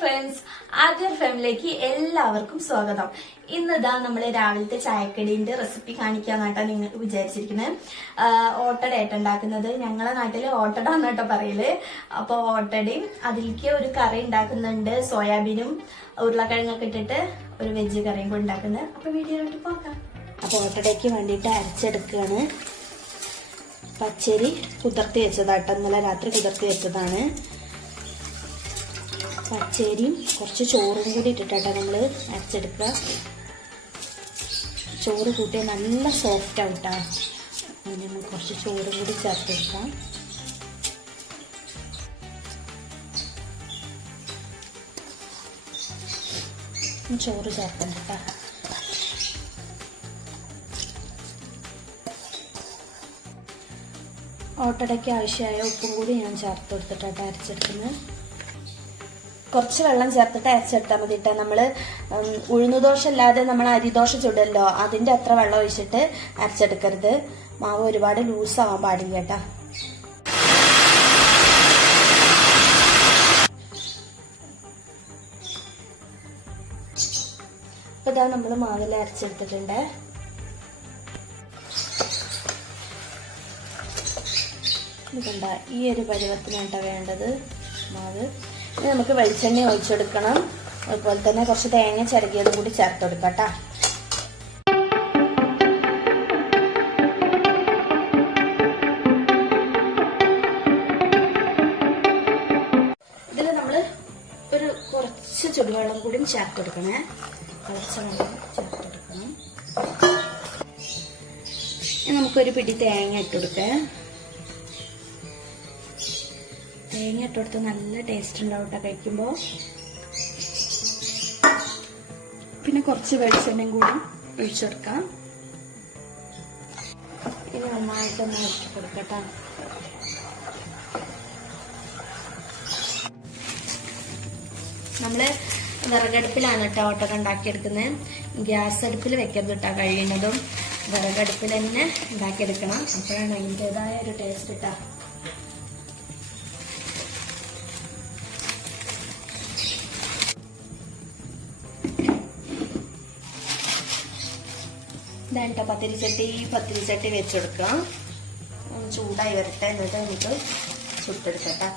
Friends, ആദ്യ ഫാമിലിയിലേക്ക് എല്ലാവർക്കും സ്വാഗതം. ഇന്നിതാ നമ്മള് രാവിലത്തെ ചായക്കടീന്റെ റെസിപ്പി കാണിക്കാന്നാട്ടാ നിങ്ങൾക്ക് വിചാരിച്ചിരിക്കുന്നത്. ഓട്ടട ഉണ്ടാക്കുന്നത് ഞങ്ങളെ നാട്ടില് ഓട്ടട എന്നാട്ടോ പറയല്. അപ്പൊ ഓട്ടടയും അതിലേക്ക് ഒരു കറി ഉണ്ടാക്കുന്നുണ്ട്. സോയാബീനും ഉരുളക്കിഴങ്ങൊക്കെ ഇട്ടിട്ട് ഒരു വെജ് കറിയും കൂടി ഉണ്ടാക്കുന്നത്. അപ്പൊ വീഡിയോയിലോട്ട് പോകാം. അപ്പൊ ഓട്ടടയ്ക്ക് വേണ്ടിയിട്ട് അരച്ചെടുക്കുകയാണ്. പച്ചരി കുതിർത്തി വെച്ചതാട്ടോ, ഇന്നലെ രാത്രി കുതിർത്തി വെച്ചതാണ്. പച്ചരിയും കുറച്ച് ചോറും കൂടി ഇട്ടിട്ടാട്ടോ നമ്മൾ അരച്ചെടുക്കുക. ചോറ് കൂട്ടിയാൽ നല്ല സോഫ്റ്റ് ആവട്ടാ. നമ്മൾ കുറച്ച് ചോറും കൂടി ചേർത്തെടുക്കാം. ചോറ് ചേർക്കണം കേട്ടോ. ഓട്ടടയ്ക്ക് ആവശ്യമായ ഉപ്പും കൂടി ഞാൻ ചേർത്ത് കൊടുത്തിട്ടാട്ടോ അരച്ചെടുക്കുന്നത്. കുറച്ച് വെള്ളം ചേർത്തിട്ട് അരച്ചെടുത്താൽ മതി കേട്ടോ. നമ്മൾ ഉഴുന്നുദോശ അല്ലാതെ നമ്മൾ അരിദോശ ചുടല്ലോ, അതിന്റെ അത്ര വെള്ളം ഒഴിച്ചിട്ട് അരച്ചെടുക്കരുത്. മാവ് ഒരുപാട് ലൂസാവാൻ പാടില്ല കേട്ടോ. അപ്പൊ ഇതാ നമ്മൾ മാവിൽ അരച്ചെടുത്തിട്ടുണ്ട്. ഇതുണ്ട ഈ ഒരു പരുവത്തിനാട്ടോ വേണ്ടത് മാവ്. ഇനി നമുക്ക് വെളിച്ചെണ്ണ ഒഴിച്ചെടുക്കണം. അതുപോലെ തന്നെ കുറച്ച് തേങ്ങ ചിരകിയതും കൂടി ചേർത്ത് കൊടുക്കാം കേട്ടോ. ഇതിൽ നമ്മൾ ഒരു കുറച്ച് ചുടുവെള്ളം കൂടി ചേർത്ത് കൊടുക്കണേ. കുറച്ച് വെള്ളം ചേർത്ത് കൊടുക്കണം. ഇനി നമുക്കൊരു പിടി തേങ്ങ ഇട്ട് കൊടുക്കാം. തേങ്ങ ഇട്ടെടുത്ത് നല്ല ടേസ്റ്റ് ഉണ്ടാവും കേട്ടോ കഴിക്കുമ്പോൾ. പിന്നെ കുറച്ച് വെളിച്ചെണ്ണയും കൂടി ഒഴിച്ചെടുക്കാം. ഇനി നന്നായിട്ടൊന്ന് ഇറക്കി കൊടുക്കട്ടോ. നമ്മള് വിറകടുപ്പിലാണ് കേട്ടോ ഓട്ടട ഉണ്ടാക്കിയെടുക്കുന്നത്. ഗ്യാസ് അടുപ്പിൽ വെക്കരുത് കേട്ടോ. കഴിയുന്നതും വിറകടുപ്പിൽ തന്നെ ഉണ്ടാക്കിയെടുക്കണം. അപ്പോഴാണ് അതിൻ്റെതായ ഒരു ടേസ്റ്റ് കിട്ടുക. ഇതായിട്ടോ പത്തിരിച്ചട്ടി വെച്ചെടുക്കാം. ചൂടായി വരട്ടെ, എന്നിട്ട് നമുക്ക് ചുട്ടെടുക്കട്ടെ.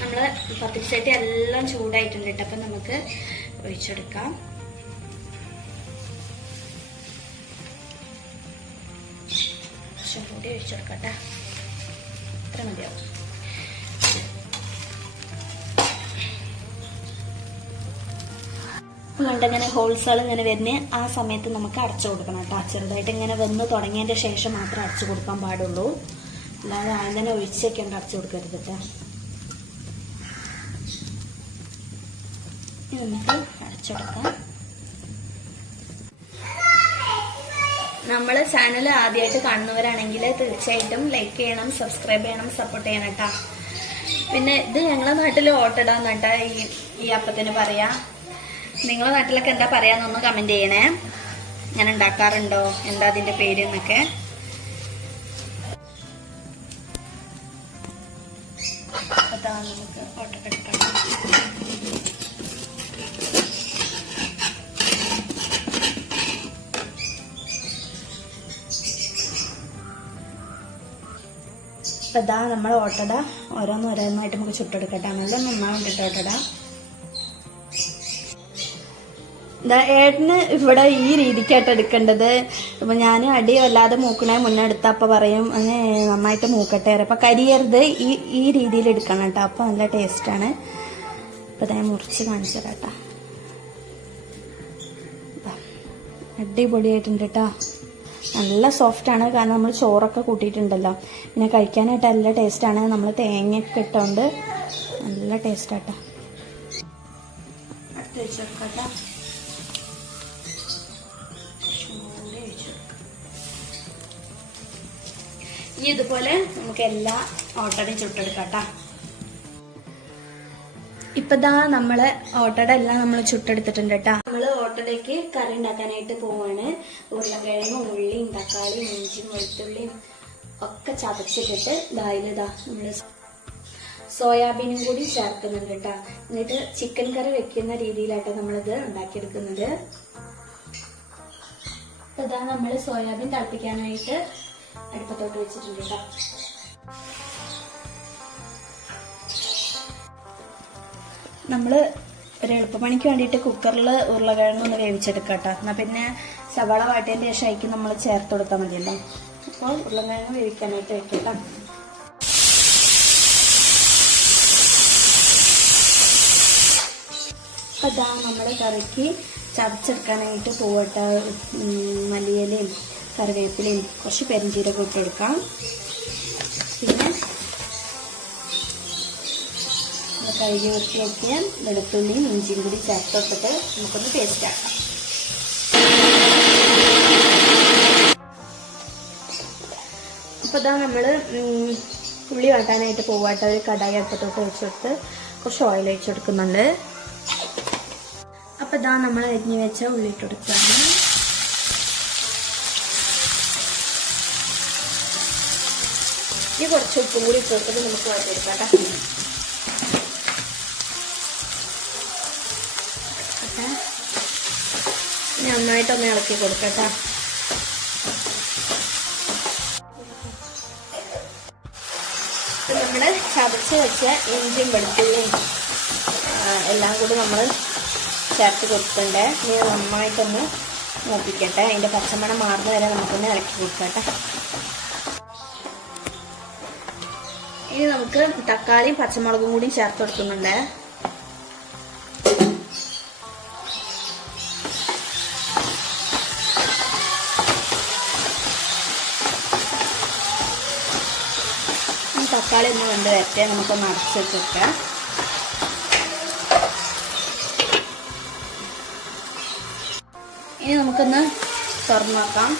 നമ്മള് പത്തിരിച്ചട്ടി എല്ലാം ചൂടായിട്ടുണ്ട് കേട്ടോ. അപ്പൊ നമുക്ക് ഒഴിച്ചെടുക്കാം. കുറച്ചും കൂടി ഒഴിച്ചെടുക്കട്ടെ. ഇത്ര മതിയാവും. കണ്ടിങ്ങനെ ഹോൾസുകൾ ഇങ്ങനെ വരുന്ന ആ സമയത്ത് നമുക്ക് അടച്ചു കൊടുക്കണം കേട്ടോ. ചെറുതായിട്ട് ഇങ്ങനെ വന്ന് തുടങ്ങിയതിന്റെ ശേഷം മാത്രമേ അടച്ചു കൊടുക്കാൻ പാടുള്ളൂ. അല്ലാതെ ആദ്യം തന്നെ ഒഴിച്ചൊക്കെ അടച്ചു കൊടുക്കരുത് കേട്ടോ. നമുക്ക് അടച്ചുകൊടുക്കാം. നമ്മള് ചാനൽ ആദ്യമായിട്ട് കാണുന്നവരാണെങ്കിൽ തീർച്ചയായിട്ടും ലൈക്ക് ചെയ്യണം, സബ്സ്ക്രൈബ് ചെയ്യണം, സപ്പോർട്ട് ചെയ്യണം കേട്ടോ. പിന്നെ ഇത് ഞങ്ങളെ നാട്ടിൽ ഓട്ടടാന്ന് കേട്ടോ ഈ അപ്പത്തിന് പറയാ. നിങ്ങളെ നാട്ടിലൊക്കെ എന്താ പറയാന്നൊന്ന് കമന്റ് ചെയ്യണേ. ഞാൻ ഉണ്ടാക്കാറുണ്ടോ, എന്താ അതിന്റെ പേര് എന്നൊക്കെ. നമുക്ക് ഓട്ടക്കെടുക്കാം. അപ്പൊ ഇതാ നമ്മൾ ഓട്ടട ഓരോന്നോരോന്നായിട്ട് നമുക്ക് ചുട്ടെടുക്കട്ടെ. നല്ല നന്നാവുണ്ട് ഓട്ടട. ഏട്ടന് ഇവിടെ ഈ രീതിക്കായിട്ട് എടുക്കേണ്ടത്. ഇപ്പൊ ഞാൻ അടി വല്ലാതെ മൂക്കണേ മുന്നേ എടുത്ത അപ്പൊ പറയും നന്നായിട്ട് മൂക്കട്ടെ. അപ്പൊ കരിയരുത്, ഈ രീതിയിൽ എടുക്കണം കേട്ടോ. അപ്പൊ നല്ല ടേസ്റ്റാണ്. ഇപ്പൊ ഞാൻ മുറിച്ച് കാണിച്ചു തരാട്ടോ. അടിപൊളിയായിട്ടുണ്ട് കേട്ടോ. നല്ല സോഫ്റ്റ് ആണ്. കാരണം നമ്മൾ ചോറൊക്കെ കൂട്ടിയിട്ടുണ്ടല്ലോ. പിന്നെ കഴിക്കാനായിട്ട് നല്ല ടേസ്റ്റാണ്. നമ്മൾ തേങ്ങയൊക്കെ ഇട്ടോണ്ട് നല്ല ടേസ്റ്റാട്ടോ. അടുത്ത് വെച്ചെടുക്കട്ടോ. ഇനി ഇതുപോലെ നമുക്ക് എല്ലാ ഓട്ടടയും ചുട്ടെടുക്കാട്ടോ. ഇപ്പതാ നമ്മള് ഓട്ടട എല്ലാം നമ്മൾ ചുട്ടെടുത്തിട്ടുണ്ട് കേട്ടോ. നമ്മള് ഓട്ടടയ്ക്ക് കറി ഉണ്ടാക്കാനായിട്ട് പോവാണ്. ഉരുളക്കിഴങ്ങും ഉള്ളിയും തക്കാളിയും ഇഞ്ചിയും വെളുത്തുള്ളിയും ഒക്കെ ചതച്ചിട്ടിട്ട് ഇതാ നമ്മള് സോയാബീനും കൂടി ചേർക്കുന്നുണ്ട് കേട്ടോ. എന്നിട്ട് ചിക്കൻ കറി വെക്കുന്ന രീതിയിലാട്ടോ നമ്മളിത് ഉണ്ടാക്കിയെടുക്കുന്നത്. ഇതാ നമ്മൾ സോയാബീൻ തിളപ്പിക്കാനായിട്ട് അടുപ്പത്തോട്ട് വെച്ചിട്ടുണ്ട് കേട്ടോ. നമ്മള് ഒരു എളുപ്പപ്പണിക്ക് വേണ്ടിയിട്ട് കുക്കറിൽ ഉരുളക്കിഴങ്ങ് ഒന്ന് വേവിച്ചെടുക്കാം കേട്ടോ. എന്നാൽ പിന്നെ സവാള വാട്ടിയതിൻ്റെ ശേഷം അതിലേക്ക് നമ്മൾ ചേർത്ത് കൊടുത്താൽ മതിയല്ലോ. അപ്പോൾ ഉരുളക്കിഴങ്ങ് വേവിക്കാനായിട്ട് വെക്കാം. അപ്പോൾ ഇതാ നമ്മൾ കറിക്ക് ചതച്ചെടുക്കാനായിട്ട് പോവട്ടെ. മല്ലിയിലയും കറിവേപ്പിലയും കുറച്ച് പെരിഞ്ചീരകം ഇട്ടെടുക്കാം. പിന്നെ കഴുകി വൃത്തിയാക്കിയ വെളുത്തുള്ളിയും ഇഞ്ചിയും കൂടി ചേർത്തൊട്ടിട്ട് നമുക്കൊന്ന് പേസ്റ്റ് ആക്കാം. അപ്പോൾ ഇതാ നമ്മൾ ഉള്ളി വാട്ടാനായിട്ട് പോവാട്ട. ഒരു കടായി അടുപ്പത്തോട്ട് വെച്ചെടുത്ത് കുറച്ച് ഓയിൽ ഒഴിച്ചു കൊടുക്കുന്നുണ്ട്. അപ്പോൾ ഇതാ നമ്മൾ അരിഞ്ഞ് വെച്ച ഉള്ളി ഇട്ട് കൊടുക്കുകയാണ്. ഇനി കുറച്ച് ഉപ്പും കൂടി ഇട്ട് കൊടുത്തിട്ട് നമുക്ക് വാട്ടിയെടുക്കാം കേട്ടോ. നന്നായിട്ടൊന്ന് ഇളക്കി കൊടുക്കട്ടോ. നമ്മുടെ ചതച്ച് വെച്ച ഇഞ്ചിയും വെളുത്തുള്ളിയും എല്ലാം കൂടി നമ്മൾ ചേർത്ത് കൊടുക്കണ്ടേ. ഇനി നന്നായിട്ടൊന്ന് മൂപ്പിക്കട്ടെ. അതിൻ്റെ പച്ചമണം മാറുന്ന വരെ നമുക്കൊന്ന് ഇളക്കി കൊടുക്കട്ടെ. ഇനി നമുക്ക് തക്കാളിയും പച്ചമുളകും കൂടി ചേർത്ത് കൊടുക്കുന്നുണ്ട്. തക്കാളി ഒന്ന് വെന്ത് വരട്ടെ. നമുക്കൊന്ന് അടച്ച് വെച്ചെടുക്കാം. ഇനി നമുക്കൊന്ന് തുറന്നു നോക്കാം.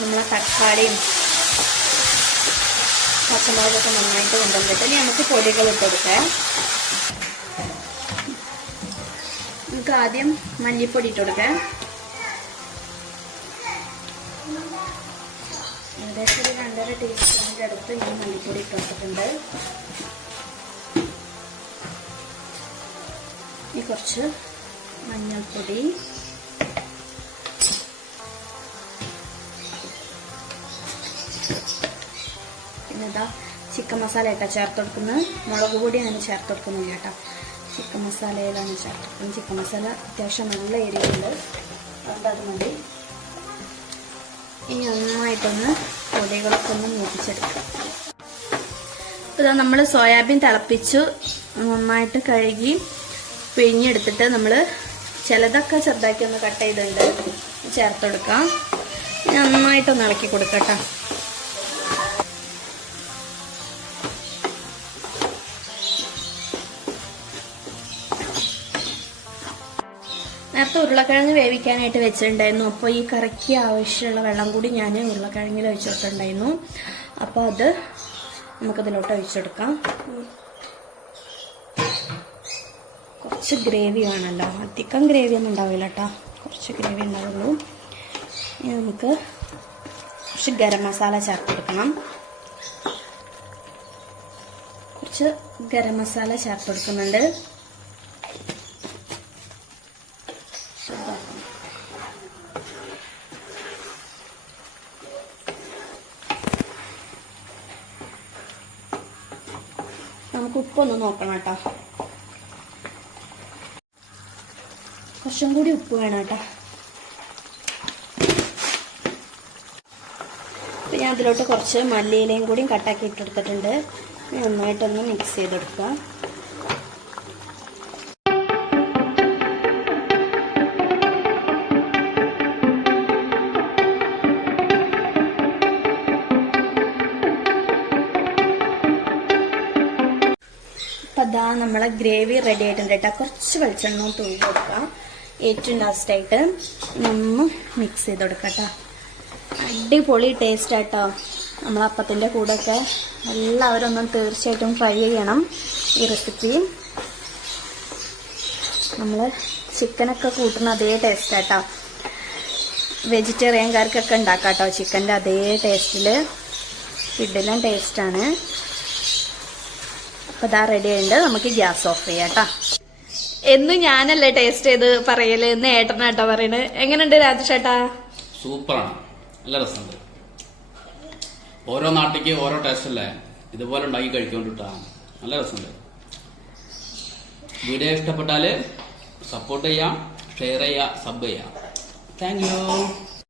നമ്മളെ തക്കാളിയും പച്ചമുളകൊക്കെ നന്നായിട്ട് കൊണ്ടുവന്നിട്ട് ഇനി നമുക്ക് പൊടികൾ ഇട്ടെടുക്കാം. നമുക്ക് ആദ്യം മല്ലിപ്പൊടി ഇട്ട് കൊടുക്കാം. ഏകദേശം ഒരു 2.5 ടീസ്പൂണിൻ്റെ അടുത്ത് ഞാൻ മല്ലിപ്പൊടി ഇട്ട് കൊടുത്തിട്ടുണ്ട്. ഇനി കുറച്ച് മഞ്ഞൾപ്പൊടി, പിന്നെ ഇതാ ചിക്കൻ മസാല ഇട്ടാ ചേർത്ത് കൊടുക്കുന്നത്. മുളക് പൊടി അങ്ങനെ ചേർത്ത് കൊടുക്കുന്നില്ല കേട്ടോ. ചിക്കൻ മസാലയിലാണ് ചേർത്ത് കൊടുക്കുന്നത്. ചിക്കൻ മസാല അത്യാവശ്യം നല്ല എരിവുണ്ട്, അതുകൊണ്ട് അത് മതി. ഇനി നന്നായിട്ടൊന്ന് പൊടികളൊക്കെ ഒന്ന് മൂപ്പിച്ചെടുക്കാം. ഇതാ നമ്മൾ സോയാബീൻ തിളപ്പിച്ചു നന്നായിട്ട് കഴുകി പിഴിഞ്ഞെടുത്തിട്ട് നമ്മൾ ചിലതൊക്കെ ചെറുതാക്കി ഒന്ന് കട്ട് ചെയ്തിട്ടുണ്ട് ചേർത്ത് കൊടുക്കാം. നന്നായിട്ടൊന്ന് ഇളക്കി കൊടുക്കട്ടോ. നേരത്തെ ഉരുളക്കിഴങ്ങ് വേവിക്കാനായിട്ട് വെച്ചിട്ടുണ്ടായിരുന്നു. അപ്പോൾ ഈ കറിക്ക് ആവശ്യമുള്ള വെള്ളം കൂടി ഞാൻ ഉരുളക്കിഴങ്ങിൽ ഒഴിച്ചിട്ടുണ്ടായിരുന്നു. അപ്പോൾ അത് നമുക്കതിലോട്ട് ഒഴിച്ചെടുക്കാം. കുറച്ച് ഗ്രേവി വേണമല്ലോ, അധികം ഗ്രേവി ഒന്നും ഉണ്ടാവില്ല കേട്ടോ, കുറച്ച് ഗ്രേവി ഉണ്ടാവുള്ളൂ. ഇനി നമുക്ക് കുറച്ച് ഗരം മസാല ചേർത്ത് കൊടുക്കണം. കുറച്ച് ഗരം മസാല ചേർത്ത് കൊടുക്കുന്നുണ്ട്. നമുക്ക് ഉപ്പൊന്ന് നോക്കണം കേട്ടോ. കുറച്ചും കൂടി ഉപ്പ് വേണം കേട്ടോ. ഞാൻ അതിലോട്ട് കുറച്ച് മല്ലിയിലയും കൂടി കട്ടാക്കി ഇട്ടെടുത്തിട്ടുണ്ട്. നന്നായിട്ടൊന്ന് മിക്സ് ചെയ്തെടുക്കുക. അപ്പം അതാ നമ്മളെ ഗ്രേവി റെഡി ആയിട്ടുണ്ട് കേട്ടോ. കുറച്ച് വെളിച്ചെണ്ണ തൂക്കി കൊടുക്കാം. ഏറ്റവും ലാസ്റ്റായിട്ട് ഒന്ന് മിക്സ് ചെയ്ത് കൊടുക്കാം കേട്ടോ. അടിപൊളി ടേസ്റ്റ് ആട്ടോ. നമ്മളപ്പത്തിൻ്റെ കൂടെയൊക്കെ എല്ലാവരും ഒന്നും തീർച്ചയായിട്ടും ട്രൈ ചെയ്യണം ഈ റെസിപ്പി. നമ്മൾ ചിക്കനൊക്കെ കൂട്ടുന്ന അതേ ടേസ്റ്റ് ആട്ടോ. വെജിറ്റേറിയൻകാർക്കൊക്കെ ഉണ്ടാക്കാം കേട്ടോ. ചിക്കൻ്റെ അതേ ടേസ്റ്റിൽ കിടിലൻ ടേസ്റ്റാണ്. അപ്പൊ ഇതാ റെഡി ആയിട്ട് നമുക്ക് ഗ്യാസ് ഓഫ് ചെയ്യാം കേട്ടാ. എന്നും ഞാനല്ലേ ടേസ്റ്റ് ചെയ്ത് പറയല്, ഇന്ന് ഏട്ടനാട്ടോ പറയണത്. എങ്ങനെയുണ്ട് രാജേഷേട്ടാ? സൂപ്പറാണ്, നല്ല രസമുണ്ട്. ഓരോ നാട്ടിക്ക് ഓരോ ടേസ്റ്റ് അല്ലേ, ഇതുപോലെ ഉണ്ടാക്കി കഴിക്കൊണ്ടിട്ടാ നല്ല രസമുണ്ട്. വീഡിയോ ഇഷ്ടപ്പെട്ടാല് സപ്പോർട്ട് ചെയ്യാം, ഷെയർ ചെയ്യാം, സബ് ചെയ്യാം. Thank you.